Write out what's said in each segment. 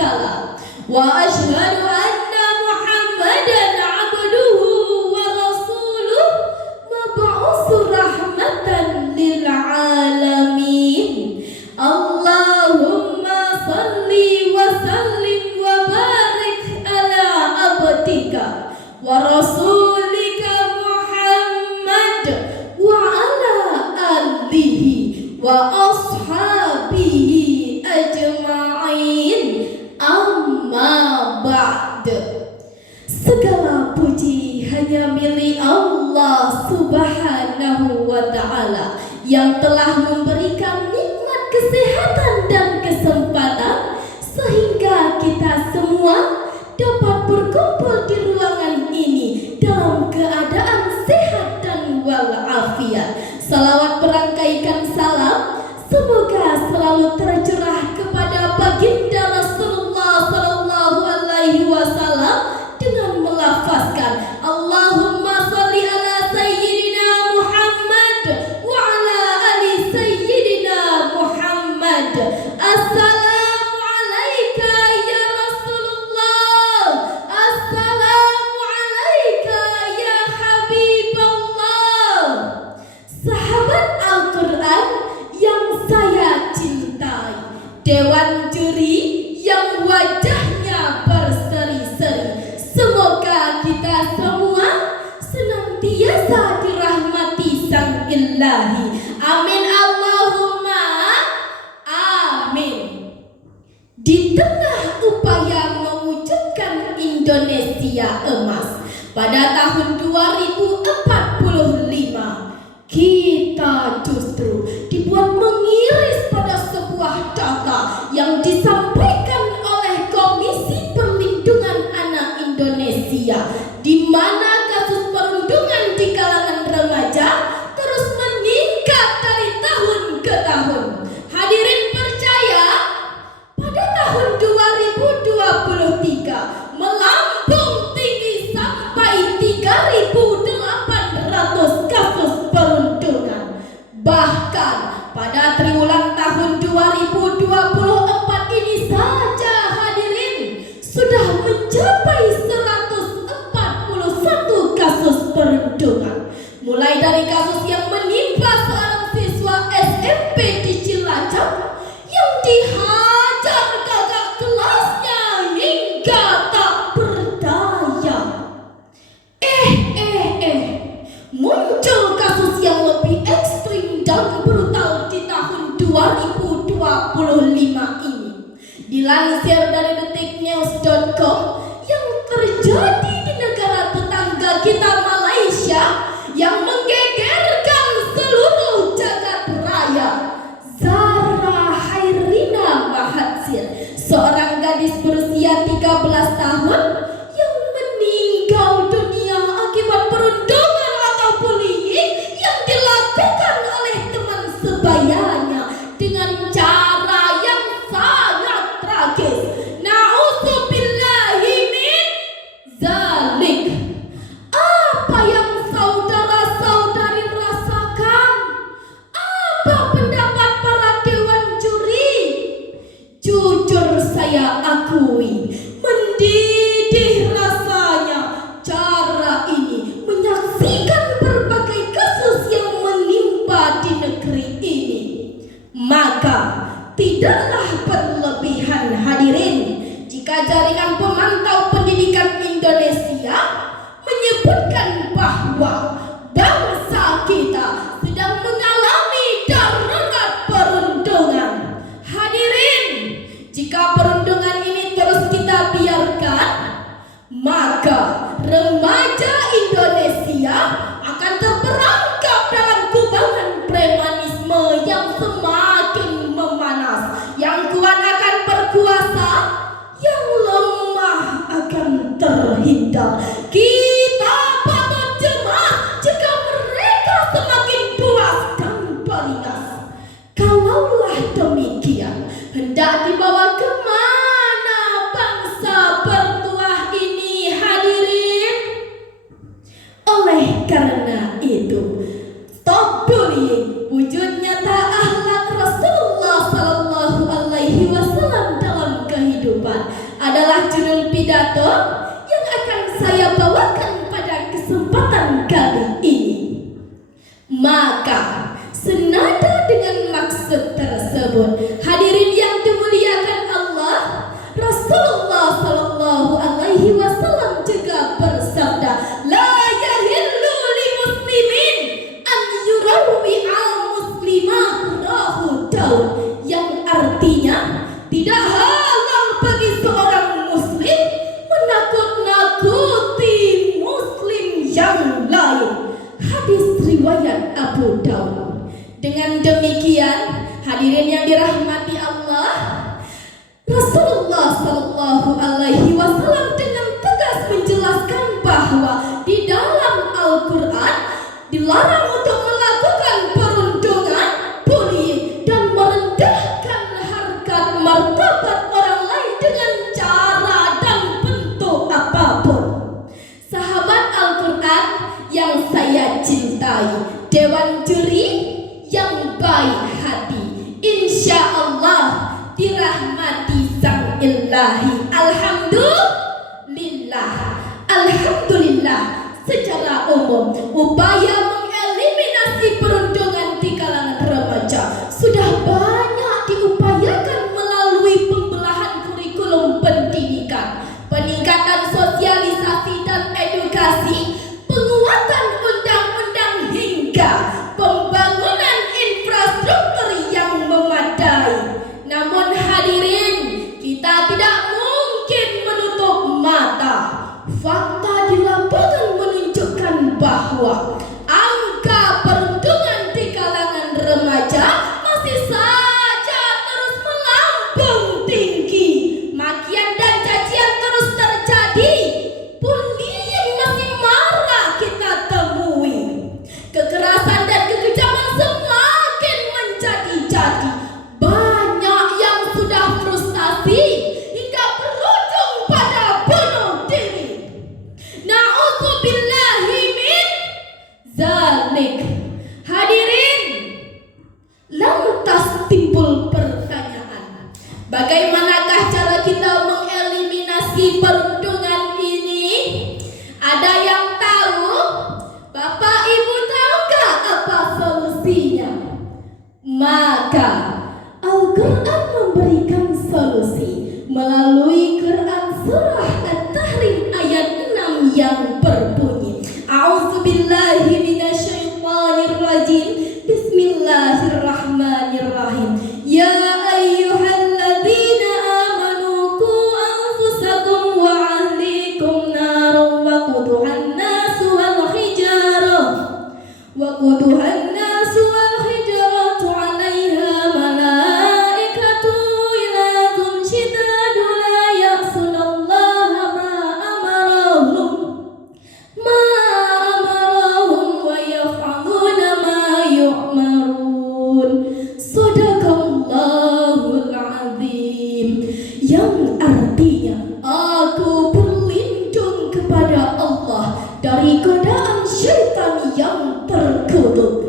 kala. Wa asyhadu anna Muhammadan abduhu wa rasuluh mab'utsur rahmatan lil alamin. Allahumma salli wa sallim wa barik ala abdika wa rasulika Muhammad wa ala alihi wa ashabihi ajma'in. Amma ba'd. Segala puji hanya milik Allah Subhanahu wa ta'ala yang telah memberikan nikmat kesehatan dan kesempatan sehingga kita semua dapat berkumpul di ruangan ini dalam keadaan sehat dan walafiat. Salawat berangkaikan salam semoga selalu tercurah kepada baginda Rasulullah sallallahu alaihi wasallam dengan melafazkan Allahumma shalli ala sayyidina Muhammad wa ala ali sayyidina Muhammad. Assalamu alayka ya Rasulullah, assalamu alayka ya Habiballah. Sahabat Al-Quran yang saya cintai, dewan juri yang wajahnya berseri-seri, semoga kita semua senantiasa dirahmati Sang Ilahi. Amin Allahumma amin. Di tengah upaya mewujudkan Indonesia emas pada tahun 2045, kita justru dibuat mengiris pada sebuah data yang disampaikan oleh Komisi Perlindungan Anak Indonesia, di mana kasus perundungan di kalangan remaja terus meningkat dari tahun ke tahun. Hadirin percaya, pada tahun 2023 melambung tinggi sampai 3.800 kasus perundungan. Bahkan pada triwulan tahun 2024 ini saja hadirin sudah mencapai 141 kasus perundungan. Mulai dari kasus yang menimpa seorang siswa SMP di Cilacap yang dihajar kakak kelasnya hingga tak berdaya. Muncul kasus yang lebih ekstrim dan brutal di tahun 2025 ini. Dilansir dari detiknews.com, yang terjadi di negara tetangga kita Malaysia yang menggegerkan seluruh jagat raya. Zara Hairina Mahathir, seorang gadis berusia 13 tahun yang meninggal dunia akibat perundungan atau bullying yang dilakukan oleh teman sebayanya dengan cara yang sangat tragis. Na'udzubillahi min zalik. Apa yang saudara-saudari rasakan? Apa pendapat para dewan juri? Jujur saya akui, mendidih rasanya cara ini menyaksikan berbagai kasus yang menimpa di negeri ini. Maka tidaklah berlebihan hadirin jika jaringan pemantau pendidikan Indonesia menyebutkan bahwa bangsa kita sedang mengalami darurat perundungan. Hadirin, jika perundungan ini terus kita biarkan, maka remaja Indonesia akan terperangkap dalam kubangan premanisme yang semakin memanas. Yang kuat akan berkuasa, yang lemah akan terhindar. Kita patut cemas jika mereka semakin puas dan beringas. Kalaulah demikian, hendak dibawa kemana bangsa bertuah ini hadirin? Oleh karena itu, stop bullying, wujud nyata akhlak Rasulullah sallallahu alaihi wasallam dalam kehidupan. adalah judul pidato yang akan saya bawakan pada kesempatan kali ini. Maka senada dengan maksud tersebut, hadirin yang dimuliakan Allah, Rasulullah Sallallahu Alaihi Wasallam juga bersabda, la yahillu li muslimin an yurawi al muslimah rahu daun, yang artinya tidak halal bagi seorang muslim menakut-nakuti muslim yang lain. Hadis riwayat Abu Daud. Dengan demikian, hadirin yang dirahmati Allah, Rasulullah Sallallahu Alaihi Wasallam dengan tegas menjelaskan bahwa di dalam Al-Quran dilarang untuk melakukan perundungan, bullying, dan merendahkan harkat martabat orang lain dengan cara dan bentuk apapun. Sahabat Al-Quran yang saya cintai, dewan juri yang baik hati, insya Allah dirahmati Sang Ilahi. Alhamdulillah, secara umum upaya mengeliminasi perundungan di kalangan remaja sudah banyak diupayakan melalui pembelahan kurikulum pendidikan, peningkatan sosialisasi dan edukasi, penguatan undang-undang hingga pembangunan infrastruktur yang memadai. Namun hadirin, kita tidak mungkin menutup mata. Fakta di lapangan menunjukkan bahwa angka perundungan di kalangan remaja masih saja terus melambung tinggi. Makian dan cacian terus terjadi. Bullying masih marak kita temui. Kekerasan dan kekejaman semakin menjadi-jadi. Banyak yang sudah frustasi hingga berujung pada bunuh diri. Na'udzubillahi min zalik. Hadirin, lantas timbul pertanyaan, bagaimanakah cara kita mengeliminasi perundungan ini? Ada yang tahu? Bapak Ibu tahu gak apa solusinya? Maka Al-Quran memberikan solusi melalui Quran surah At-Tahrim ayat 6 yang berbunyi, A'udzubillahi minasyaitonirrajim, Bismillahirrahmanirrahim. Ya ayyuhalladzina amanu qu anfusakum wa ahlikum naran waquduhan nasu wal hijarah waquduhan nasu wal hijaratu 'alaiha malaikatu ghiladun syidadun la ya'sunallaha ma amarahum wa yaf'aluna ma yu'marun. Shadaqallahul azim, yang artinya aku berlindung kepada Allah dari godaan syaitan yang terkutuk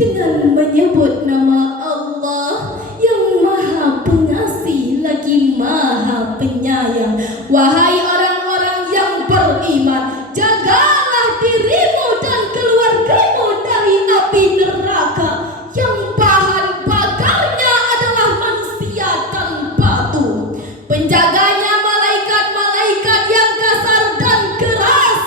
dengan menyebut nama Allah yang Maha Pengasih lagi Maha Penyayang. Wahai orang-orang yang beriman, jagalah dirimu dan keluargamu dari api neraka yang bahan bakarnya adalah manusia dan batu. Penjaganya malaikat-malaikat yang kasar dan keras.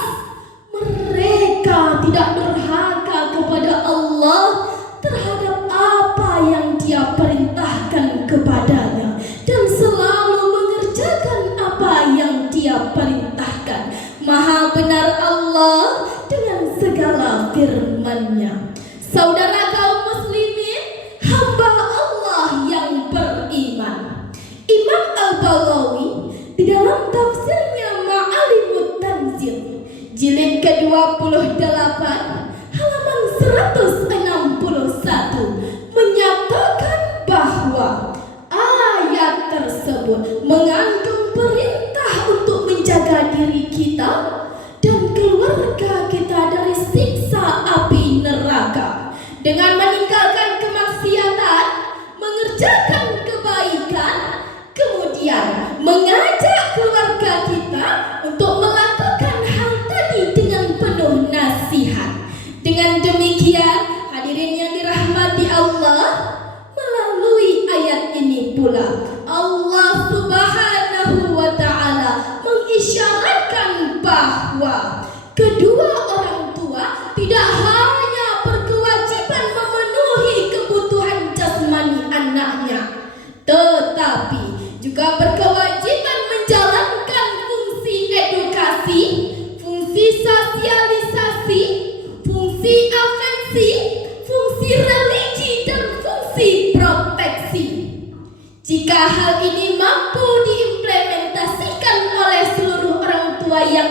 Mereka tidak durhaka kepada Allah terhadap apa yang Dia perintahkan kepadanya dan selalu mengerjakan apa yang Dia perintahkan. Maha benar Allah dengan segala firman-Nya. Saudara kaum muslimin, hamba Allah yang beriman, Imam Al-Baghawi di dalam tafsirnya Ma'alimut Tanzil jilid ke-28 halaman 161 menyatakan bahwa ayat tersebut mengandung perintah untuk menjaga diri kita dan keluarga kita dari siksa api neraka dengan meninggalkan kemaksiatan, mengerjakan kebaikan, kemudian mengajak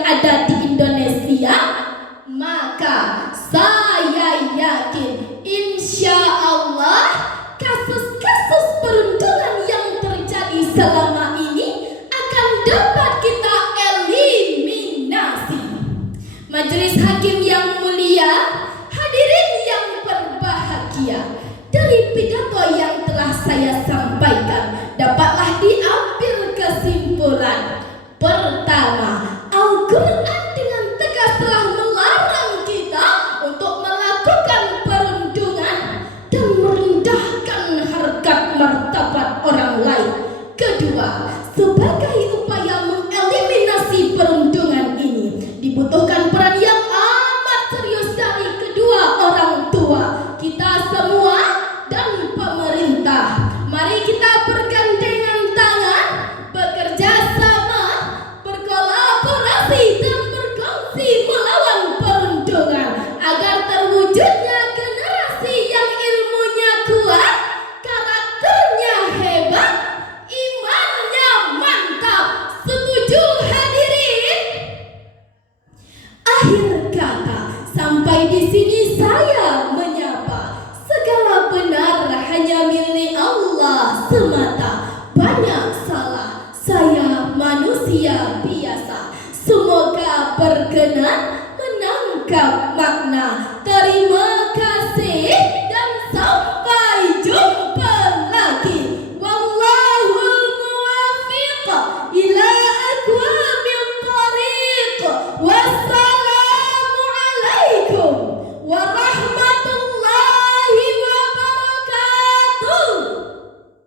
ada di Indonesia, maka saya yakin insya Allah kasus-kasus perundungan yang terjadi selama ini akan dapat kita eliminasi. Majelis Hakim yang mulia, hadirin yang berbahagia, dari pidato yang telah saya sampaikan dapatlah diambil kesimpulan. Pertama, Al-Quran dengan tegas telah melarang kita untuk melakukan perundungan dan merendahkan harkat martabat orang lain. Kedua, sebagai upaya mengeliminasi perundungan ini dibutuhkan peran yang amat serius dari kedua orang tua kita semua dan pemerintah. Mari kita bergandengan tangan, bekerja sama, berkolaborasi dan berkongsi melawan perundungan agar terwujudnya generasi yang ilmunya kuat, karakternya hebat, imannya mantap. Setuju hadirin? Akhir kata, sampai di sini saya menyapa. Segala benar hanya milik Allah semata. Banyak salah, saya manusia biasa. Semoga berkenan menangkap makna. Terima